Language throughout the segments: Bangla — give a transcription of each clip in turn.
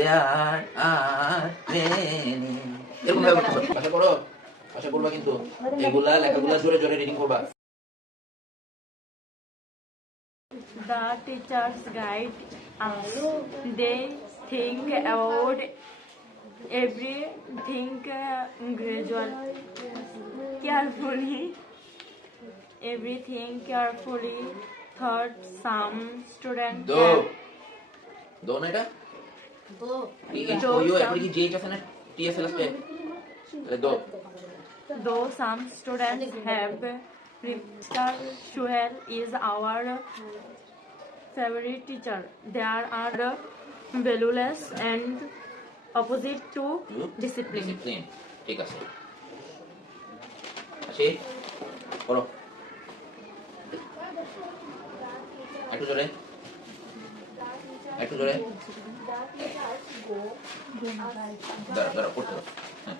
there are many এরকম ভাবে করতে হবে। আশা করো, আশা করবা কিন্তু এগুলা লেখাগুলা জোরে জোরে রিডিং করবা। The teachers guide us. They think about everything gradually, carefully. Everything carefully. Thought some students দো দো না এটা दो ও ইউ এরপরে কি জিএইচ আছে না টিএসএল আছে দো though some students have Mr. Shuhel is our favorite teacher. There are valueless and opposite to discipline. Discipline ঠিক আছে আসি করো একটু জোরে একটু জোরে দাঁড়া দাঁড়া করতে দাও হ্যাঁ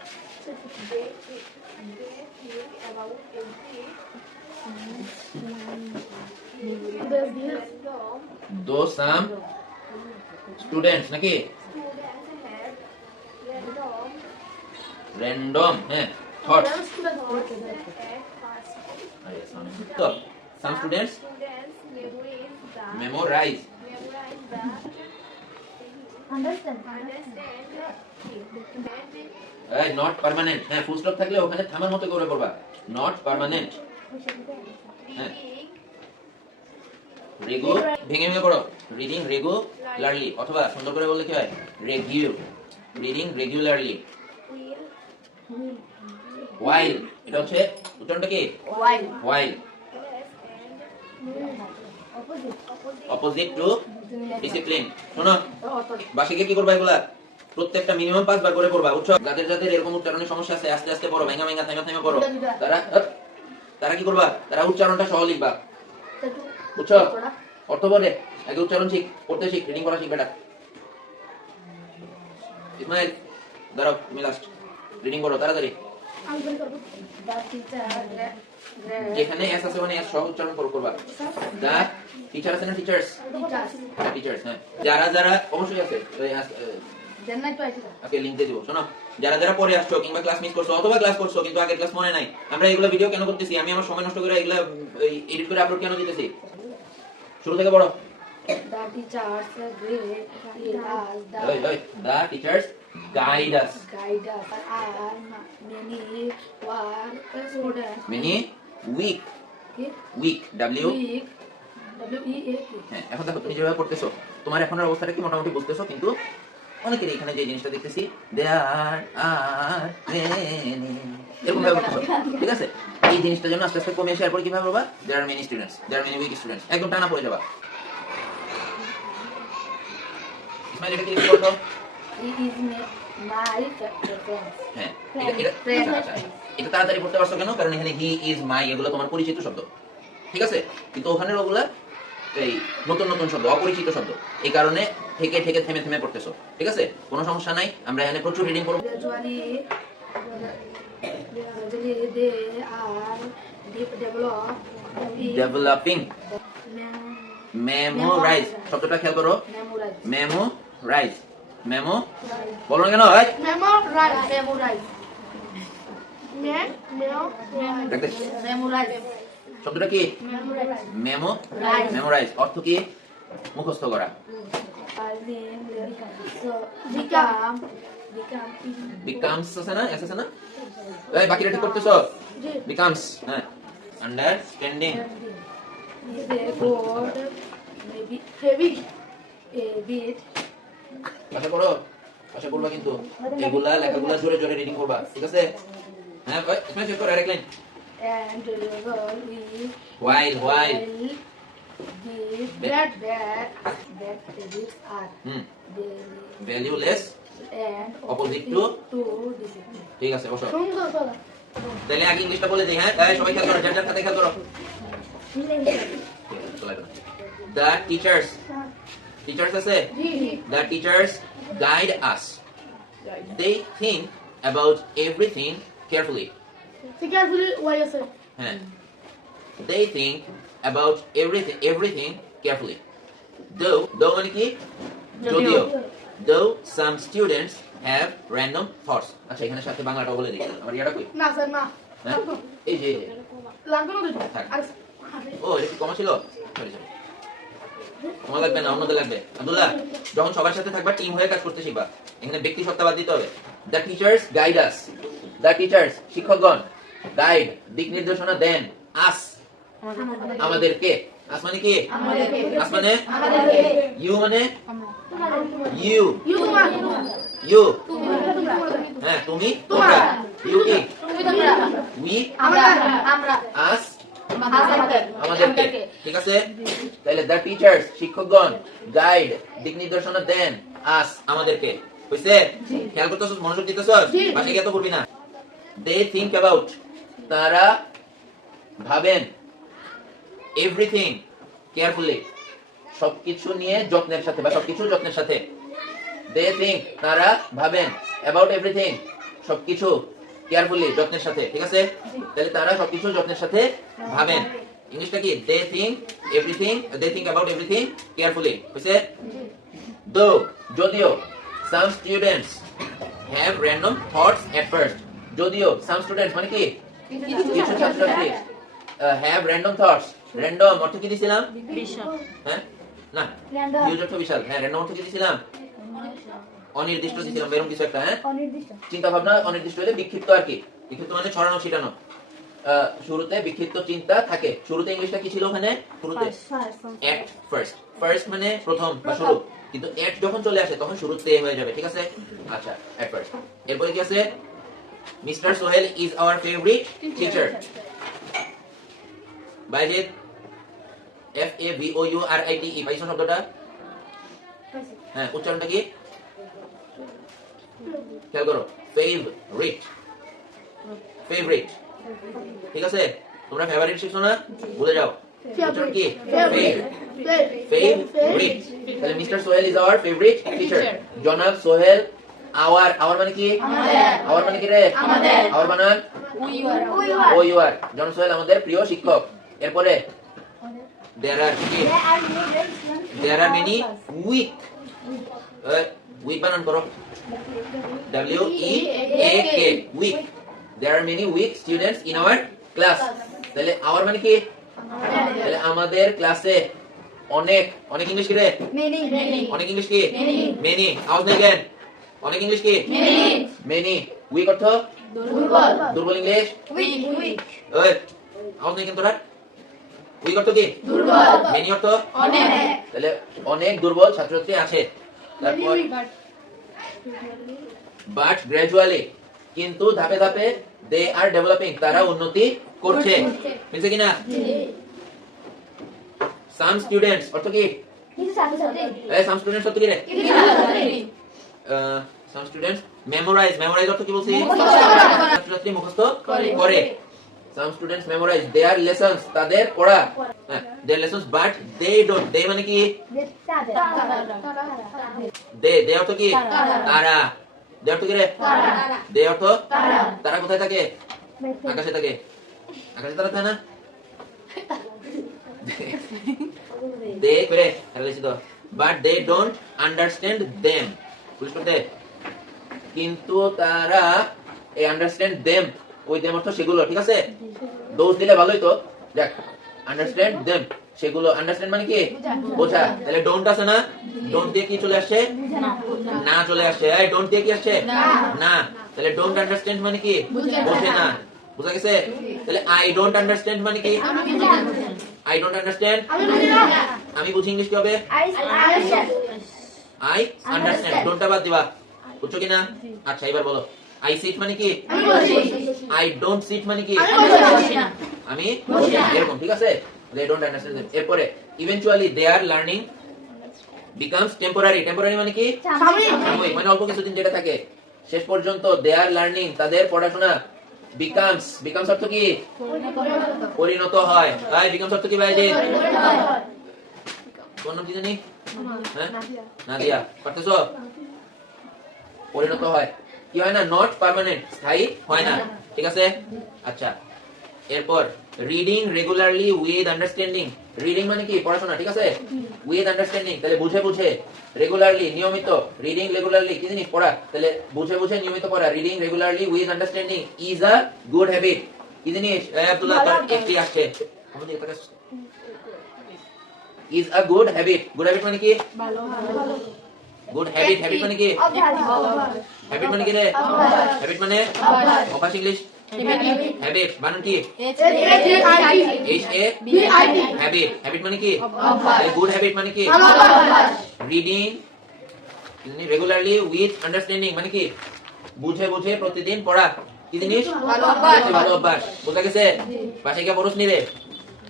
দো সাম স্টুডেন্টস নাকি random thoughts so some students memorize not permanent full stop থাকলে ওখানে থামার মতো করে করবা not permanent রেগু ভেঙে ভেঙে পড়ো রিডিং রেগুলারলি অথবা সুন্দর করে বললে কি হয় রিডিং রেগুলারলি while এটা হচ্ছে উচ্চারণটা কি while অপোজিট টু ডিসিপ্লিন শোনো বাসে গিয়ে কি করবা এগুলা প্রত্যেকটা মিনিমাম 5 বার করে করবা বুঝছো যাদের যাদের এরকম উচ্চারণের সমস্যা আছে আস্তে আস্তে পড়ো ভেঙা ভেঙা থামা থামা করো তারা কি করবা তারা উচ্চারণটা সহ লিখবা বুঝছো অর্থ বলে আগে উচ্চারণ শিখ পড়তে শিখ রিডিং করা শিখ বেটা ইসমাইল দাঁড়াও তুমি লাস্ট রিডিং করো তাড়াতাড়ি যেখানে এস আছে মানে এস সহ উচ্চারণ করবা দা টিচার আছে না টিচার্স হ্যাঁ যারা যারা অবশ্যই আছে আজকে লিংক দিয়ে দিব শোনো যারা যারা পরে আসছো কিংবা ক্লাস মিস করছো অথবা ক্লাস করছো কিন্তু আগের ক্লাস মনে নাই আমরা এগুলো ভিডিও কেন করতেছি আমি আমার সময় নষ্ট করে এগুলো এডিট করে আপলোড কেন দিতেছি শুরু থেকে বড় The teachers the teachers guide us are many students many weak w হ্যাঁ এখন দেখো তুমি যেভাবে পড়তেছো তোমার এখনের অবস্থাটা কি মোটামুটি বুঝতেছো কিন্তু অনেকের এখানে যে জিনিসটা দেখতেছি there are many এরকম ভাবে পড়তেছো ঠিক আছে এই জিনিসটা যেন আস্তে আস্তে কমে আসে এরপর কিভাবে বলবা there are many students there are many weak students একদম টানা পড়ে যাবা ইসমাইল এটা কি লিখছো হ্যাঁ এটা তাড়াতাড়ি পড়তে পারছো কেন কারণ এখানে হি ইজ মাই এগুলো তোমার পরিচিত শব্দ ঠিক আছে কিন্তু ওখানে ওগুলা এই নতুন নতুন শব্দ অপরিচিত শব্দ এই কারণে থেকে থেকে থেমে থেমে পড়তেছো ঠিক আছে কোনো সমস্যা নাই আমরা এখানে প্রচুর রিডিং করব ডেভেলপিং মেমোরাইজ শব্দটা খেয়াল করো মেমোরাইজ মেমো বলো না কেন memorize শব্দটা কি মেমোরাইজ অর্থ কি মুখস্থ করা becomes আছে না আছে না এই বাকিটা ঠিক করতেছো becomes হ্যাঁ understanding আশা করবা কিন্তু এগুলা লেখাগুলা জোরে জোরে রিডিং করবা ঠিক আছে হ্যাঁ ভাই তুমি চেক করো আরেক line and while that edits are valueless and opposite to discipline ঠিক আছে বসো তাহলে আগে ইংলিশটা বলে দেই হ্যাঁ তাই সবাই খেয়াল করো যার যার খাতায় খেয়াল করো the teachers আছে the teachers guide us they think about everything carefully why you say they think about everything carefully though মানে কি যদিও though some students have random thoughts আচ্ছা এখানে সাথে বাংলাটাও বলে দিই আমার ইয়াটা কই না স্যার না হ্যাঁ এই যে লাগবে না দুটো থাক। আর ও এটা কি কমা ছিল সরি সরি তোমার লাগবে না অন্যদের লাগবে আব্দুল্লাহ যখন সবার সাথে থাকবা টিম হয়ে কাজ করতে শিখবা এখানে ব্যক্তি সত্তা বাদ দিতে হবে the teachers guide us the teachers শিক্ষকগণ গাইড দিক নির্দেশনা দেন আস আমাদেরকে আস মানে কি আস মানে ইউ মানে ইউ ইউ তোমার ইউ তোমরা হ্যাঁ তুমি তোমরা ইউ কি তোমরা উই আমরা আমরা আস আমাদের আমাদেরকে ঠিক আছে তাহলে দ্য টিচার্স শিক্ষকগণ গাইড দিক নির্দেশনা দেন আস আমাদেরকে হইছে খেয়াল করতেছস মনোযোগ দিতেছস পাশে গিয়ে তো করবি না দে থিংক অ্যাবাউট তারা ভাবেন এভরিথিং কেয়ারফুলি সবকিছু নিয়ে যত্নের সাথে বা সবকিছু যত্নের সাথে দে থিংক তারা ভাবেন অ্যাবাউট এভরিথিং সবকিছু কেয়ারফুলি যত্নের সাথে ঠিক আছে তাহলে তারা সবকিছু যত্নের সাথে ভাবেন ইংলিশটা কি they think everything they think about everything carefully হইছে দো যদিও some students have random thoughts at first যদিও সাম স্টুডেন্টস মানে কি কিছু ছাত্রছাত্রী হ্যাভ র্যান্ডম থটস র্যান্ডম অর্থ কি দিছিলাম বিশাল হ্যাঁ না Random. ইউজ অর্থ বিশাল হ্যাঁ র্যান্ডম অর্থ কি দিছিলাম অনির্দিষ্ট দিছিলাম এরকম কিছু একটা হ্যাঁ অনির্দিষ্ট চিন্তা ভাবনা অনির্দিষ্ট হলে বিক্ষিপ্ত আর কি বিক্ষিপ্ত মানে ছড়ানো ছিটানো শুরুতে বিক্ষিপ্ত চিন্তা থাকে শুরুতে ইংলিশটা কি ছিল ওখানে শুরুতে এট ফার্স্ট ফার্স্ট মানে প্রথম বা শুরু কিন্তু এট যখন চলে আসে তখন শুরুতে হয়ে যাবে ঠিক আছে আচ্ছা এট ফার্স্ট এরপরে কি আছে mister Sohel is our favourite teacher বাইজিৎ F A V O U R I T E পাইছো শব্দটা হ্যাঁ উচ্চারণটা কি খেয়াল করো ফেভারিট ফেভারিট ঠিক আছে তোমরা ফেভারিট শিখছো না ভুলে যাও উচ্চারণ কি ফেভারিট তাহলে mister Sohel is our favourite teacher জনাব সোহেল আওয়ার মানে কি আওয়ার মানে কি রে আওয়ার বানান ও ইউ আর জনাব সোহেল আমাদের প্রিয় শিক্ষক এরপরে there are many weak weak বানান করো W E A K weak there are many weak students in our class তাহলে our মানে কি তাহলে আমাদের ক্লাসে অনেক অনেক ইংলিশ কি রে অনেক ইংলিশ কি many আওয়াজ নেই কেন অনেক ইংলিশ কি many weak অর্থ দুর্বল ইংলিশ ওই আওয়াজ নেই কেন তোরা উইক অর্থ কি মেনি অর্থ তাহলে অনেক দুর্বল ছাত্রছাত্রী আছে তারপর বাট গ্রাজুয়ালি কিন্তু ধাপে ধাপে দে আর ডেভেলপিং তারা উন্নতি করছে বুঝছে কিনা সাম স্টুডেন্টস অর্থ কি সাম স্টুডেন্টস অর্থ কি রে সাম স্টুডেন্টস মেমোরাইজ অর্থ কি বলছি ছাত্রছাত্রী মুখস্থ করে some students memorize their lessons তাদের পড়া their lessons but they don't they মানে কি they অর্থ কি তারা they অর্থ কি রে they অর্থ তারা কোথায় থাকে আকাশে থাকে আকাশে তারা থাকে না they করে লিখি তো but they don't understand them police করতে কিন্তু তারা এই understand them ওই দেম অর্থ সেগুলো ঠিক আছে দোষ দিলে ভালোই তো দেখ আন্ডারস্ট্যান্ড দেম সেগুলো আন্ডারস্ট্যান্ড মানে কি বোঝা তাহলে ডোন্ট আছে না ডোন্ট দিয়ে কি চলে আসছে না চলে আসছে এই ডোন্ট দিয়ে কি আসছে না তাহলে ডোন্ট আন্ডারস্ট্যান্ড মানে কি বোঝে না বুঝা গেছে তাহলে আই ডোন্ট আন্ডারস্ট্যান্ড মানে কি আই ডোন্ট আন্ডারস্ট্যান্ড আমি বুঝি ইংলিশ কি হবে আই আন্ডারস্ট্যান্ড ডোন্টটা বাদ দিবা বুঝছো কি না আচ্ছা এবার বলো আই সিট মানে কি আই ডোন্ট সিট মানে কি আমি এরকম ঠিক আছে they don't understand them এরপরে eventually their learning becomes temporary মানে কি সাময়িক মানে অল্প কিছুদিন যেটা থাকে শেষ পর্যন্ত their learning তাদের পড়াশোনা becomes অর্থ কি পরিণত হয় তাই becomes অর্থ কি ভাই যে কোন নাম কি জানি হ্যাঁ নাদিয়া পারতেছো পরিণত হয় কি হয় না নট পার্মানেন্ট স্থায়ী হয় না ঠিক আছে আচ্ছা এরপর reading regularly with understanding. Reading মানে কি? পড়াশোনা, ঠিক আছে? উইথ আন্ডারস্ট্যান্ডিং তাহলে বুঝে বুঝে, রেগুলারলি নিয়মিত, রিডিং রেগুলারলি কি জিনিস? পড়া, তাহলে বুঝে বুঝে নিয়মিত পড়া। Reading regularly with understanding is a good habit. কি জিনিস? আব্দুল্লাহ তোর একটি আসছে, আমাদের এটা is a good habit. Good habit মানে কি? Good habit. হ্যাবিট মানে কি? হ্যাবিট মানে কি রে? হ্যাবিট মানে অভ্যাস। ইংলিশ হ্যাবিট বানান কি? H a habit. হ্যাবিট মানে কি? গুড হ্যাবিট মানে কি? রিডিং রেগুলারলি উইথ আন্ডারস্ট্যান্ডিং মানে কি? বুঝে বুঝে প্রতিদিন পড়া। কি জিনিস? ভালো অভ্যাস। বোঝা গেছে? পাশে গিয়ে পড়স নি রে?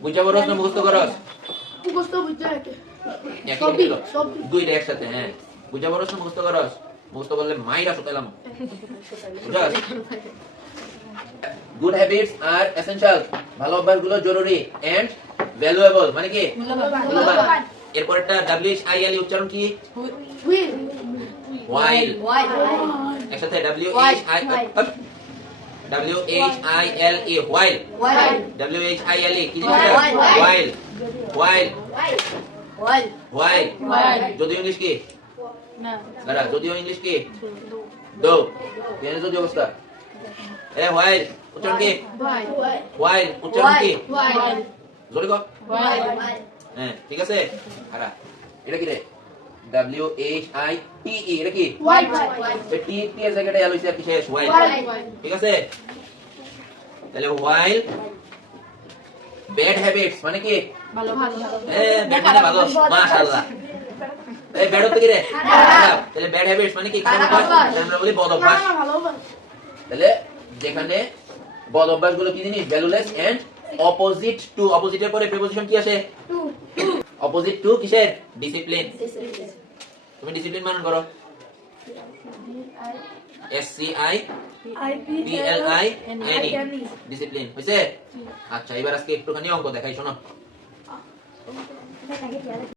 বুঝা পড়স না মুখস্থ করস? একই হলো। দুইটা একসাথে, হ্যাঁ। বুঝা পড়স না মুখস্থ করস? মুখস্থ করলে মাইরা শুকাইলাম। বুঝাস? গুড হ্যাবিটস আর এসেনশিয়াল। ভালো অভ্যাসগুলো জরুরি। এন্ড ভ্যালুয়েবল মানে কি? মূল্যবান। এরপরটা WHILE উচ্চারণ কি? while। একসাথে WHILE while। WHILE কি জিনিস? while। যদিও ইংলিশ কি? দাঁড়া, যদিও ইংলিশ কি? দো। কেন যদি অবস্থা? while উচ্চারণ কি? while উচ্চারণ কি? জোরে কর। হ্যাঁ, ঠিক আছে। আরা এটা কি রে? WHITE এটা কি? টি এর জায়গাটা এল হইছে আর কি শেষ while। ঠিক আছে? তাহলে while ব্যাড হ্যাবিটস মানে কি? ব্যাড মানে ভালো। মাশাআল্লাহ। এই ব্যাড হতে কি রে? খারাপ। তাহলে ব্যাড হ্যাবিটস মানে কি? খারাপ অভ্যাস। আমরা বলি বদ অভ্যাস। তাহলে যেখানে বদ অভ্যাসগুলো কি জিনিস? Valueless and opposite to. অপোজিটের পরে প্রিপোজিশন কি আসে? অপোজিট টু কিসের? ডিসিপ্লিন। তুমি ডিসিপ্লিন বানান করো। SCIPLINE ডিসিপ্লিন হইছে? আচ্ছা, এবার আজকে একটুখানি অঙ্ক দেখাই, শোনো।